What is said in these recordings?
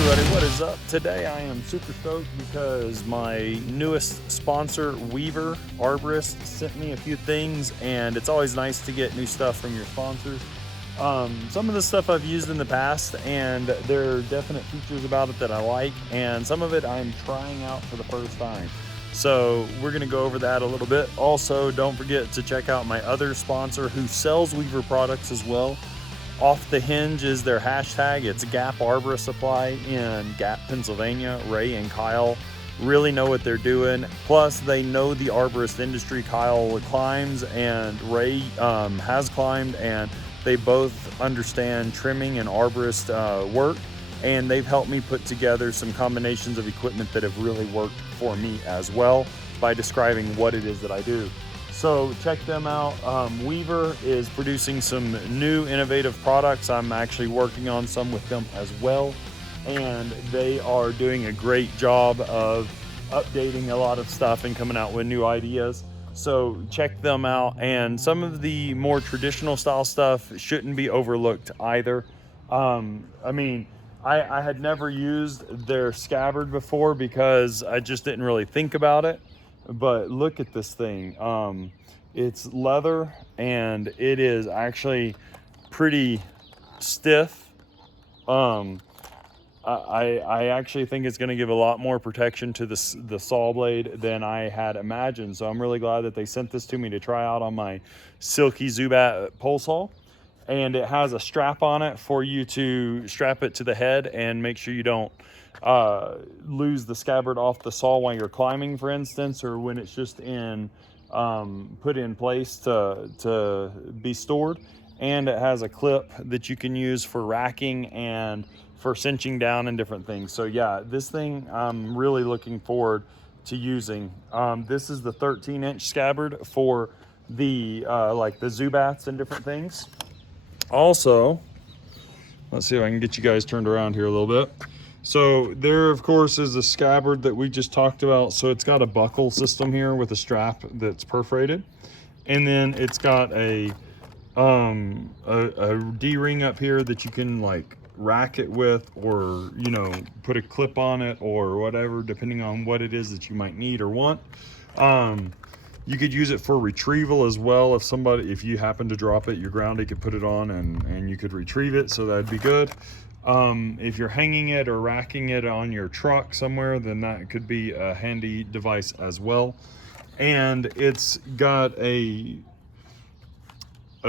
everybody, what is up? Today I am super stoked because my newest sponsor, Weaver, Arborist, sent me a few things, and it's always nice to get new stuff from your sponsors. Some of the stuff I've used in the past, and there are definite features about it that I like, and some of it I'm trying out for the first time. So we're going to go over that a little bit. Also, don't forget to check out my other sponsor who sells Weaver products as well. Off the Hinge is their hashtag. It's Gap Arborist Supply in Gap, Pennsylvania. Ray and Kyle really know what they're doing. Plus, they know the arborist industry. Kyle climbs and Ray has climbed, and they both understand trimming and arborist work. And they've helped me put together some combinations of equipment that have really worked for me as well by describing what it is that I do. So check them out. Weaver is producing some new innovative products. I'm actually working on some with them as well. And they are doing a great job of updating a lot of stuff and coming out with new ideas. So check them out. And some of the more traditional style stuff shouldn't be overlooked either. I had never used their Scabbard before because I just didn't really think about it. But look at this thing. It's leather and it is actually pretty stiff. I actually think it's going to give a lot more protection to the saw blade than I had imagined. So I'm really glad that they sent this to me to try out on my Silky Zubat pole saw. And it has a strap on it for you to strap it to the head and make sure you don't lose the scabbard off the saw while you're climbing, for instance, or when it's just in put in place to be stored. And it has a clip that you can use for racking and for cinching down and different things. So yeah, this thing I'm really looking forward to using. This is the 13-inch scabbard for the like the Zubats and different things. Also, let's see if I can get you guys turned around here a little bit. So there, of course, is the scabbard that we just talked about. So it's got a buckle system here with a strap that's perforated. And then it's got a D-ring up here that you can like rack it with, or, you know, put a clip on it or whatever, depending on what it is that you might need or want. You could use it for retrieval as well. If you happen to drop it, you're grounded, you could put it on and you could retrieve it, so that'd be good. If you're hanging it or racking it on your truck somewhere, then that could be a handy device as well. And it's got a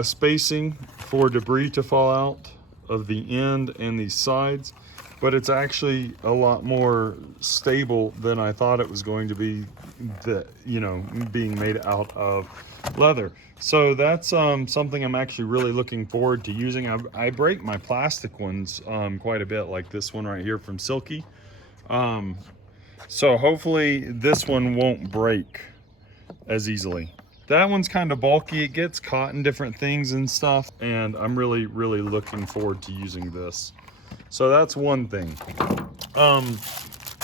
spacing for debris to fall out of the end and the sides, but it's actually a lot more stable than I thought it was going to be, being made out of leather. So that's something I'm actually really looking forward to using. I break my plastic ones quite a bit, like this one right here from Silky. So hopefully this one won't break as easily. That one's kind of bulky. It gets caught in different things and stuff, and I'm really, really looking forward to using this. So that's one thing.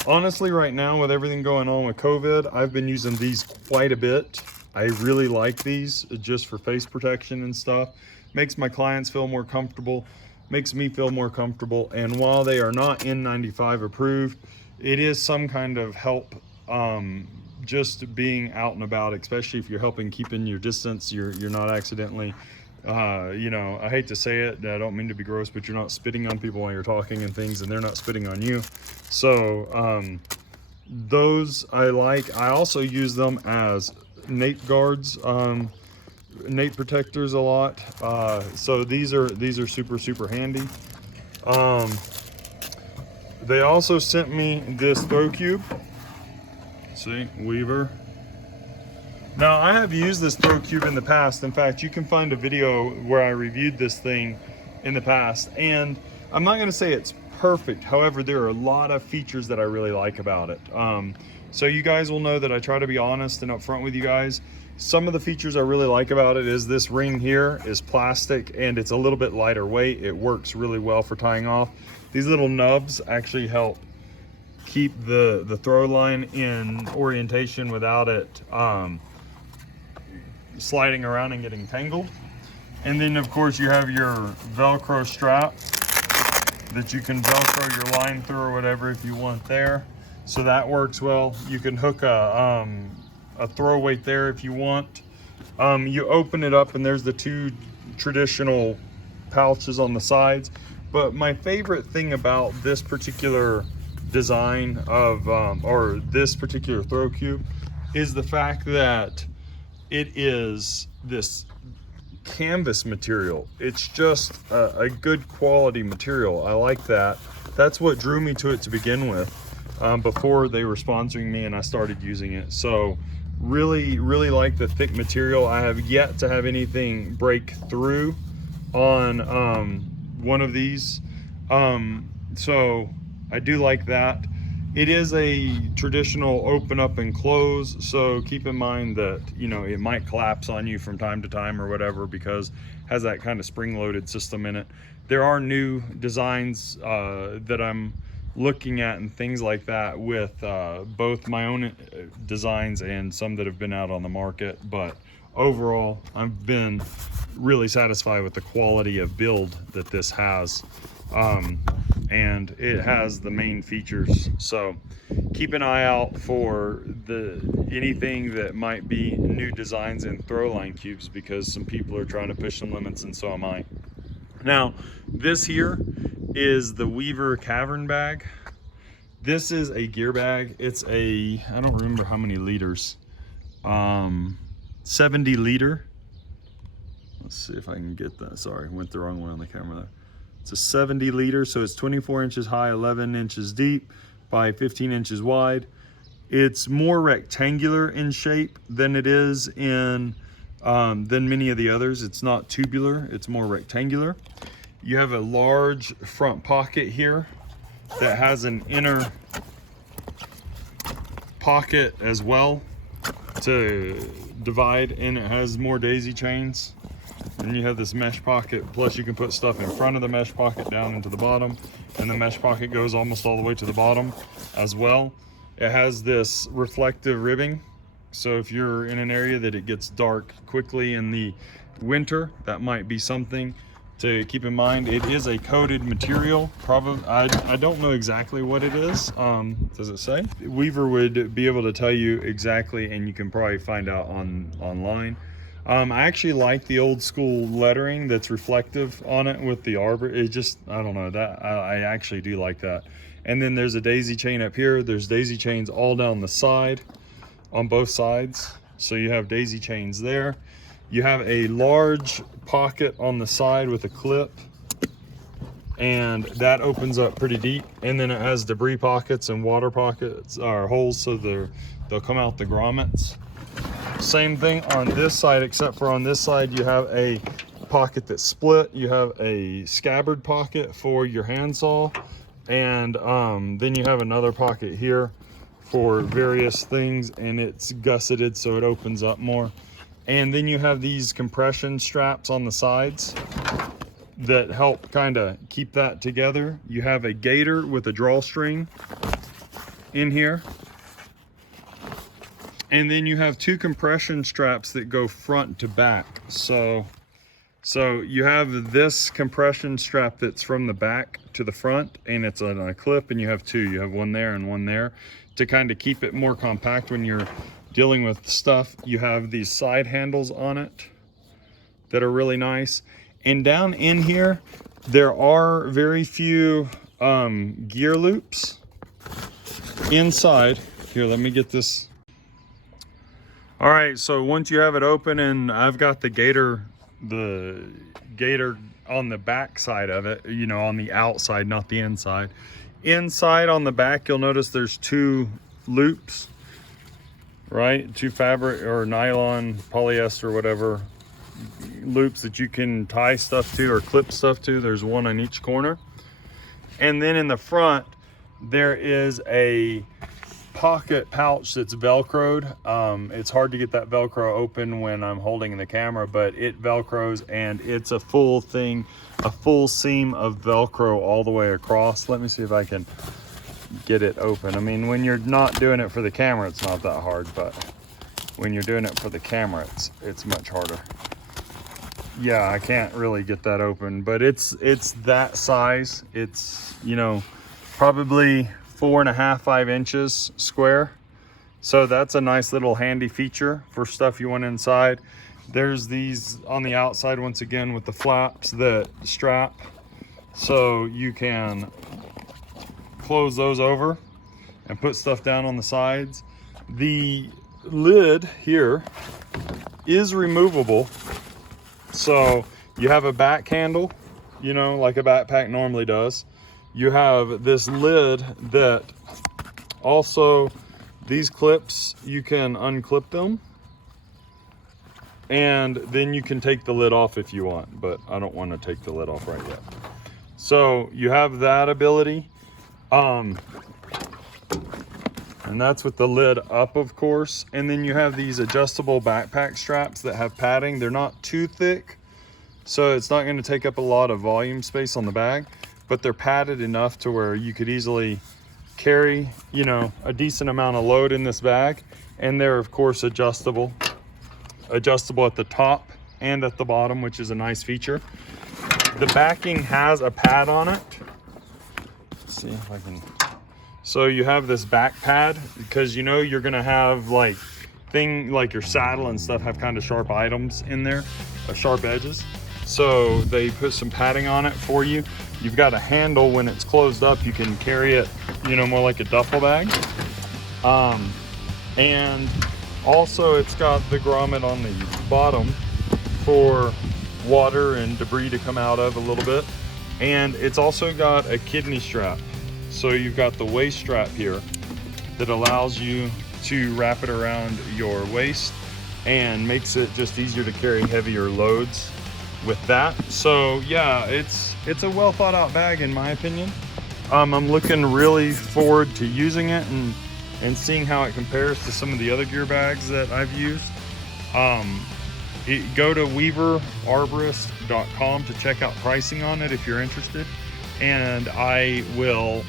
Honestly, right now with everything going on with COVID, I've been using these quite a bit. I really like these just for face protection and stuff. Makes my clients feel more comfortable, makes me feel more comfortable. And while they are not N95 approved, it is some kind of help just being out and about, especially if you're helping keeping your distance. You're not accidentally, I hate to say it, I don't mean to be gross, but you're not spitting on people while you're talking and things, and they're not spitting on you. So those I like. I also use them as nape guards, nape protectors a lot. So these are super handy. They also sent me this throw cube. See, Weaver. Now, I have used this throw cube in the past. In fact, you can find a video where I reviewed this thing in the past, and I'm not going to say it's perfect. However, there are a lot of features that I really like about it. So you guys will know that I try to be honest and upfront with you guys. Some of the features I really like about it is this ring here is plastic, and it's a little bit lighter weight. It works really well for tying off. These little nubs actually help keep the throw line in orientation without it sliding around and getting tangled. And then of course you have your Velcro strap that you can Velcro your line through or whatever if you want there. So that works well. You can hook a throw weight there if you want. You open it up and there's the two traditional pouches on the sides. But my favorite thing about this particular design of, or this particular throw cube, is the fact that it is this canvas material. It's just a good quality material. I like that. That's what drew me to it to begin with, before they were sponsoring me and I started using it. So really like the thick material. I have yet to have anything break through on one of these, so I do like that. It is a traditional open up and close, so keep in mind that, you know, it might collapse on you from time to time or whatever, because it has that kind of spring-loaded system in it. There are new designs that I'm looking at and things like that with both my own designs and some that have been out on the market, but overall I've been really satisfied with the quality of build that this has. And it has the main features, so keep an eye out for anything that might be new designs in throw line cubes, because some people are trying to push some limits and so am I. Now this here is the Weaver Cavern bag. This is a gear bag. It's a, I don't remember how many liters, 70 liter. Let's see if I can get that. Sorry, went the wrong way on the camera there. It's a 70 liter, so it's 24 inches high, 11 inches deep by 15 inches wide. It's more rectangular in shape than it is in, than many of the others. It's not tubular, it's more rectangular. You have a large front pocket here that has an inner pocket as well to divide, and it has more daisy chains. And you have this mesh pocket, plus you can put stuff in front of the mesh pocket down into the bottom, and the mesh pocket goes almost all the way to the bottom as well. It has this reflective ribbing, so if you're in an area that it gets dark quickly in the winter, that might be something to keep in mind. It is a coated material, probably. I don't know exactly what it is. Does it say? Weaver would be able to tell you exactly, and you can probably find out online. I actually like the old school lettering that's reflective on it with the arbor. It just, I don't know, that I actually do like that. And then there's a daisy chain up here. There's daisy chains all down the side on both sides. So you have daisy chains there. You have a large pocket on the side with a clip, and that opens up pretty deep. And then it has debris pockets and water pockets, or holes, so they'll come out the grommets. Same thing on this side, except for on this side you have a pocket that's split. You have a scabbard pocket for your handsaw, and then you have another pocket here for various things, and it's gusseted so it opens up more. And then you have these compression straps on the sides that help kind of keep that together. You have a gaiter with a drawstring in here. And then you have two compression straps that go front to back. So you have this compression strap that's from the back to the front, and it's on a clip, and you have two. You have one there and one there to kind of keep it more compact when you're dealing with stuff. You have these side handles on it that are really nice. And down in here, there are very few gear loops inside. Here, let me get this. All right, so once you have it open, and I've got the gaiter on the back side of it, you know, on the outside, not the inside. Inside on the back, you'll notice there's two loops, right? Two fabric or nylon, polyester, whatever loops that you can tie stuff to or clip stuff to. There's one on each corner. And then in the front, there is a pocket pouch that's velcroed. It's hard to get that velcro open when I'm holding the camera, but it velcros, and it's a full thing, a full seam of velcro all the way across. Let me see if I can get it open. I mean, when you're not doing it for the camera, it's not that hard, but when you're doing it for the camera, it's much harder. yeah, I can't really get that open, but it's that size. It's, you know, probably 4.5, 5 inches square. So that's a nice little handy feature for stuff you want inside. There's these on the outside, once again, with the flaps that strap, so you can close those over and put stuff down on the sides. The lid here is removable, so you have a back handle, you know, like a backpack normally does. You have this lid that also, these clips, you can unclip them, and then you can take the lid off if you want, but I don't want to take the lid off right yet. So you have that ability. And that's with the lid up, of course. And then you have these adjustable backpack straps that have padding. They're not too thick, so it's not going to take up a lot of volume space on the bag, but they're padded enough to where you could easily carry, you know, a decent amount of load in this bag. And they're, of course, adjustable at the top and at the bottom, which is a nice feature. The backing has a pad on it. Let's see if I can. So you have this back pad, because you know you're gonna have like your saddle and stuff have kind of sharp items in there, sharp edges. So they put some padding on it for you. You've got a handle. When it's closed up, you can carry it, you know, more like a duffel bag. And also it's got the grommet on the bottom for water and debris to come out of a little bit. And it's also got a kidney strap. So you've got the waist strap here that allows you to wrap it around your waist and makes it just easier to carry heavier loads with that. So yeah, it's a well thought out bag in my opinion. I'm looking really forward to using it and seeing how it compares to some of the other gear bags that I've used. Go to weaverarborist.com to check out pricing on it if you're interested, and I will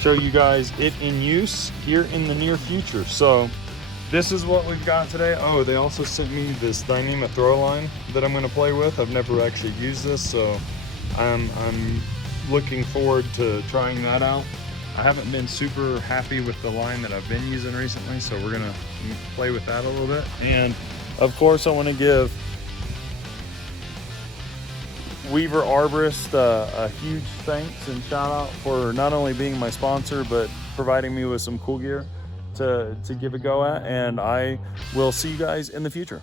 show you guys it in use here in the near future. So this is what we've got today. Oh, they also sent me this Dyneema throw line that I'm going to play with. I've never actually used this, so I'm looking forward to trying that out. I haven't been super happy with the line that I've been using recently, so we're gonna play with that a little bit. And of course, I want to give Weaver Arborist a huge thanks and shout out for not only being my sponsor, but providing me with some cool gear to give a go at. And I will see you guys in the future.